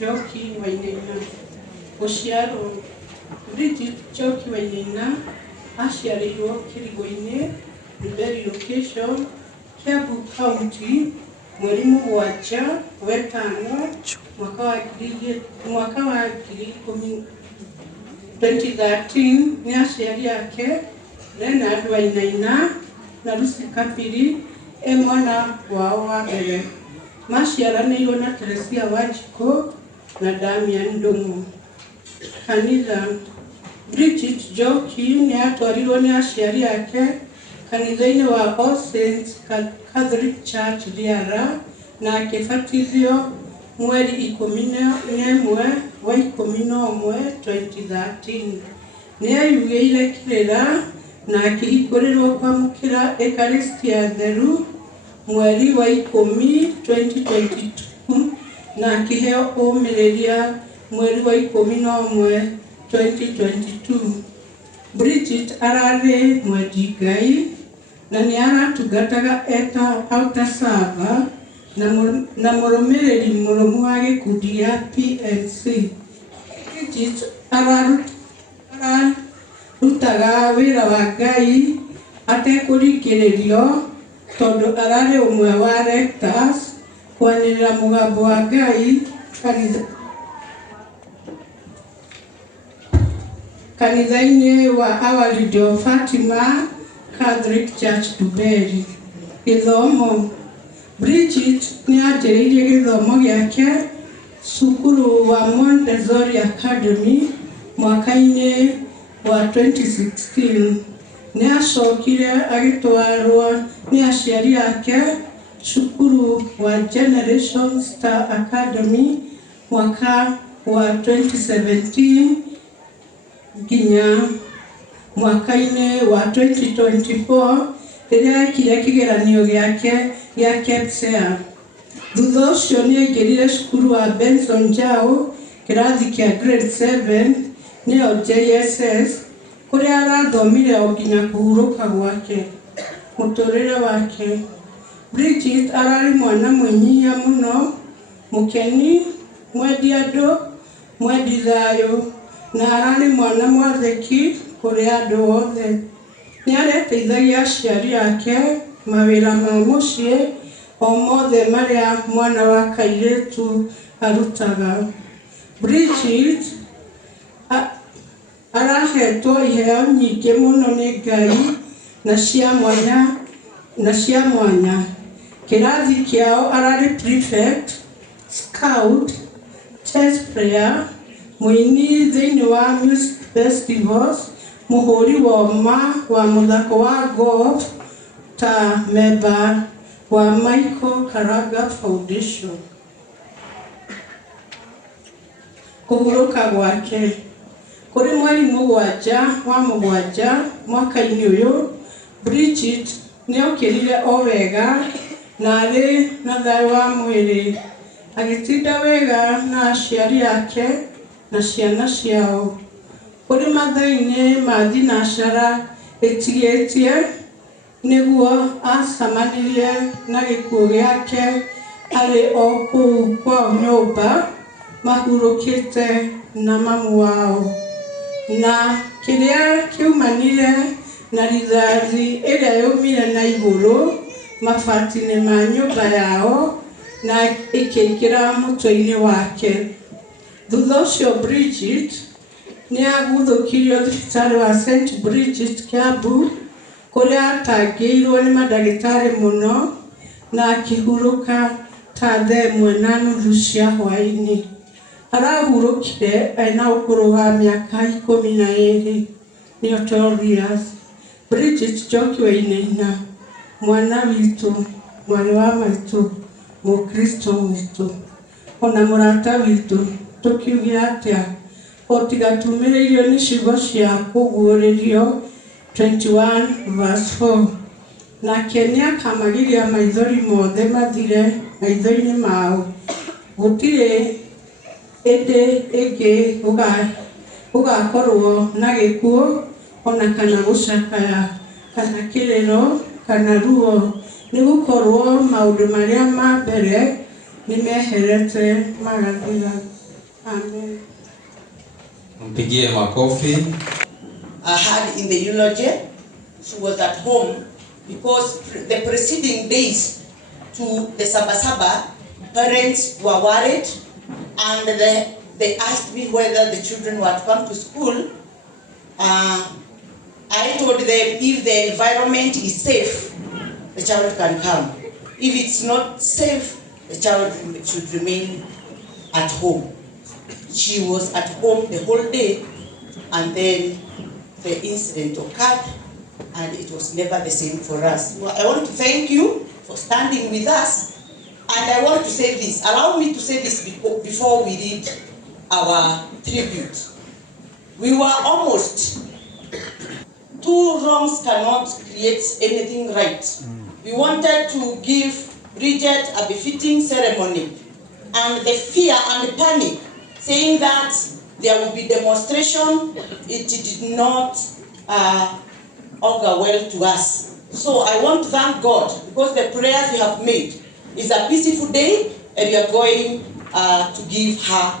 Joki Wainaina. Gũciarwo Bridget Joki Wainaina aciarĩirwo Kĩrigũ-inĩ, Rebellion Location, Kiambu County, mweri mũgwanja wetano mwaka wa 2013. Nĩ aciari ake Leonard Wainaina na Lucy Kapiri mwana wao wa mbere. Maciaranĩirwo na Teresia Wanjikũ na Damian Ndung'u. Kanitha Bridget Joki nĩ atwarirwo nĩ aciari ake kanitha-inĩ wa All Saints Catholic Church Riara na akĩbatithio mweri 11 wa 11 2013. Nĩ aiyugĩire kĩrĩra na akĩhingũrĩrwo kwamũkĩra Ekaristia theru mweri wa 10 2022 na akĩheo ũmĩrĩria mweri wa 11 2022. Bridget ararĩ mwendi Ngai na nĩ aratungataga eta altar server na mũrũmĩrĩri mũrũmu wa gĩkundi gĩa PNC. Bridget ararutaga wĩra wa Ngai atekũringĩrĩrio tondũ ararĩ ũmwe wa rectors kwanĩrĩra mũgambo wa Ngai kanitha-inĩ wa Our Lady of Fatima Catholic Church Duberi. Gĩthomo Bridget nĩ anjĩrĩirie gĩthomo gĩake cukuru wa Montessori Academy mwaka-inĩ wa 2016. Nĩ acokire agĩtwarwo nĩ aciari ake cukuru wa Generation Star Academy mwaka wa 2017 nginya mwaka-inĩ wa 2024 rĩrĩa ekire kĩgeranio gĩake gĩa KPSEA. Thutha ũcio nĩ aingĩrire cukuru wa Benson Njau kĩrathi kĩa grade 7 nĩyo JSS kũrĩa arathomire o nginya kũhurũka gwake. Mũtũrĩre wake Bridget ararĩ mwana mwĩnyihia mũno, mũkeni, mwendi andũ, mwendi thayũ na ararĩ mwana mwathĩki kũrĩ andũ othe. Nĩ areteithagia aciari ake mawĩra ma mũciĩ o mothe marĩa mwana wa kairĩtu arutaga. Bridget arahetwo iheo nyingĩ mũno nĩ Ngai na cia mwanya. Kĩrathi kĩao ararĩ prefect, scout, chess player, mũini thĩinĩ wa music festivals, mũhũri woma wa mũthako wa golf ta member wa Michael Karaga Foundation. Kũhurũka gwake kũrĩ mweri mũgwanja wa mũgwanja mwaka-inĩ ũyũ, Bridget nĩ okĩrire o wega na arĩ na thayũ wa mwĩrĩ, agĩtinda wega na aciari ake na ciana ciao. Kũrĩ mathaa-inĩ ma thinacara ĩtigĩtie nĩguo acemanirie na gĩkuũ gĩake arĩ o kũu kwao nyũmba mahurũkĩte na mamu wao, na kĩrĩa kiumanire na rithathi ĩrĩa yaumire na igũrũ mabati-inĩ ma nyũmba yao na ĩkĩingĩra mũtwe-inĩ wake. Thutha ũcio Bridget nĩ aguthũkirio thibitarĩ wa St. Bridget Kiambu kũrĩa atangĩirwo nĩ mandagĩtarĩ mũno na akĩhurũka ta thaa 1:30 cia hwaĩ-inĩ. Arahurũkire ena ũkũrũ wa mĩaka 12, nĩyo 12 years. Bridget Joki Wainaina, mwana witũ, mwarĩ wa maitũ, mũkristo witũ, ona mũrata witũ, tũkiuge atĩa o tiga tumĩrĩirio nĩ ciugo cia kũguũrĩrio 21 verse 4. Nake nĩ akamagiria maithori mothe mathire maitho-inĩ mao. Gũtirĩ ĩndĩ ĩngĩ gũgakorwo na gĩkuũ ona kana gũcakaya kana kĩrĩro kana ruo, nĩ gũkorwo maũndũ marĩa ma mbere nĩ meherete magathira. Amen. Mpigie makofi. I had in the eulogy, she was at home because the preceding days to the Sabasaba, parents were worried and they asked me whether the children were to come to school. I told them if the environment is safe, the child can come. If it's not safe, the child should remain at home. She was at home the whole day, and then the incident occurred, and it was never the same for us. Well, I want to thank you for standing with us, and I want to say this. Allow me to say this before we read our tribute. We were almost. Two wrongs cannot create anything right. We wanted to give Bridget a befitting ceremony, and the fear and the panic, saying that there will be demonstration, it did not augur well to us. So I want to thank God because the prayers we have made is a peaceful day, and we are going to give her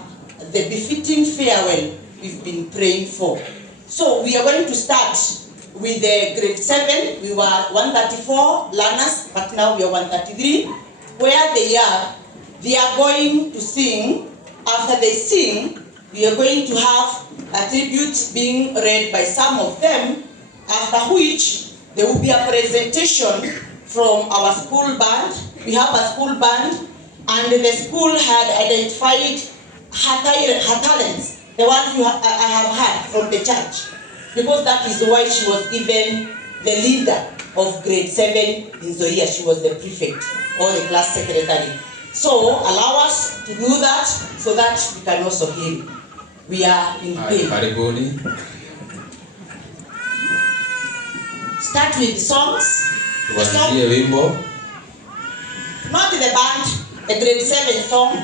the befitting farewell we've been praying for. So we are going to start with the grade 7. We were 134 learners, but now we are 133. Where they are going to sing. After they sing, we are going to have a tribute being read by some of them, after which there will be a presentation from our school band. We have a school band, and the school had identified her talents, the ones I have heard from the church, because that is why she was given the leader of grade 7 in Zoya. She was the prefect or the class secretary. So allow us to do that so that we can also hear. We are in pain. Start with the songs. The song. Not the band, the grade 7 song.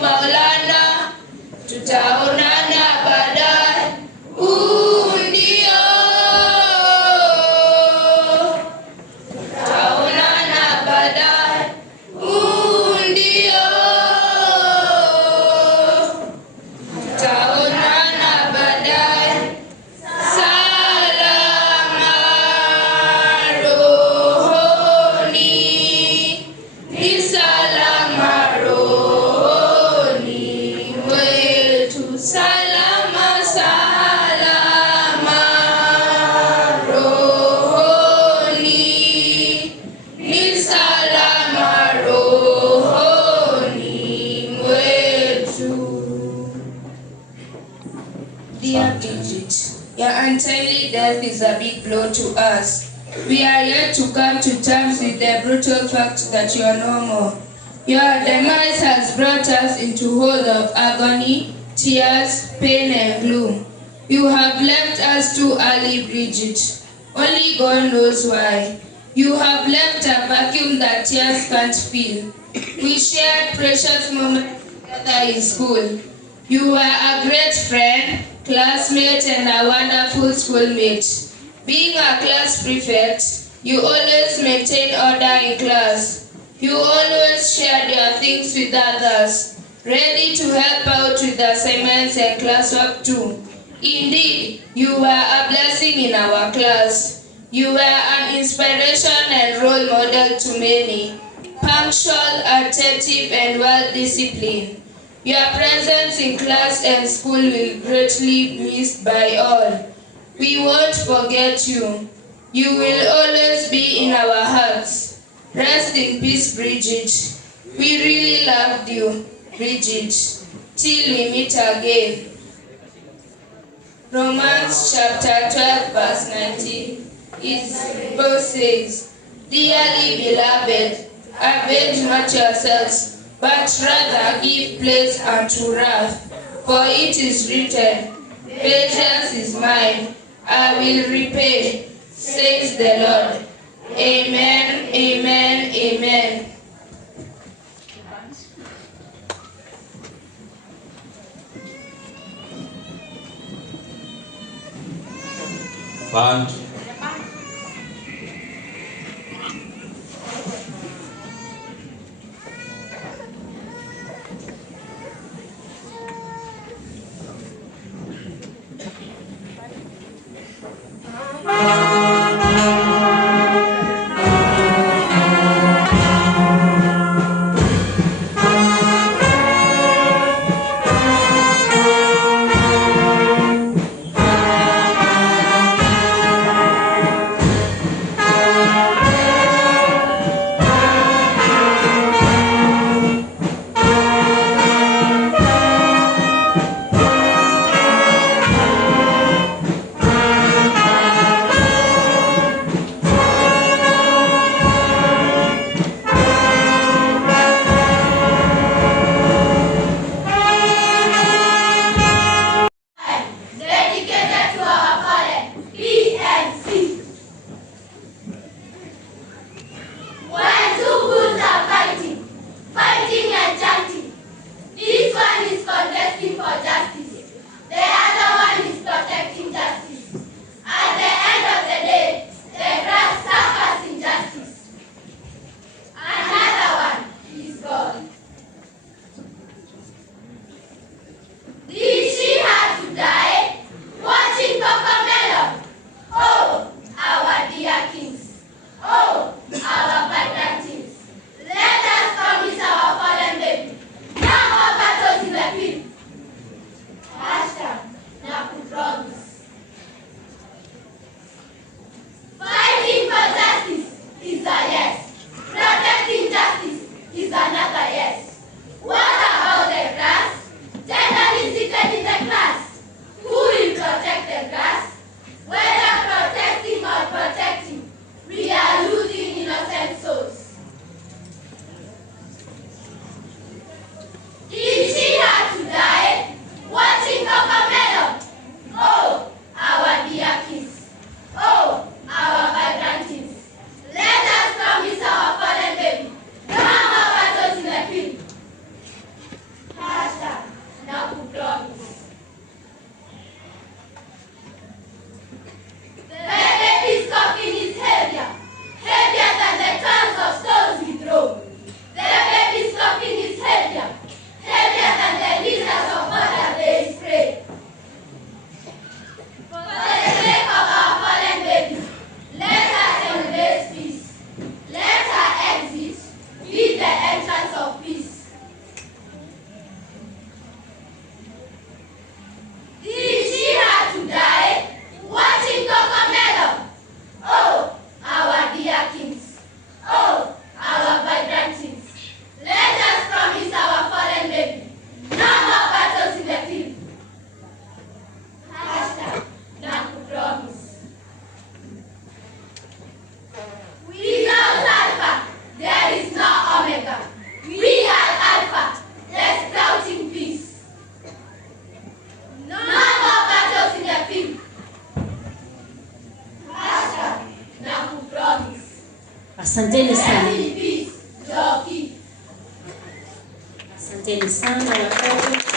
Maulana, tutaonana baadaye. Ndio. Tutaonana baadaye. Ndio. Tutaonana baadaye. Salama rohoni, ni salama rohoni wetu, salama salama rohoni, ni salama rohoni wetu. Dear Bridget, your untimely death is a big blow to us. We are yet to come to terms with the brutal fact that you are no more. Your demise has brought us into hole of agony, tears, pain, and gloom. You have left us too early, Bridget. Only God knows why. You have left a vacuum that tears can't fill. We shared precious moments together in school. You were a great friend, classmate, and a wonderful schoolmate. Being a class prefect, you always maintained order in class. You always shared your things with others, ready to help out with assignments and classwork too. Indeed, you were a blessing in our class. You were an inspiration and role model to many, punctual, attentive, and well-disciplined. Your presence in class and school will greatly be missed by all. We won't forget you. You will always be in our hearts. Rest in peace, Bridget. We really loved you, Bridget. Till we meet again. Romans chapter 12, verse 19. It both says, Dearly beloved, avenge not yourselves, but rather give place unto wrath. For it is written, Vengeance is mine, I will repay, says the Lord. Amen, amen, amen. Band. Asanteni sana. Asanteni sana watoto.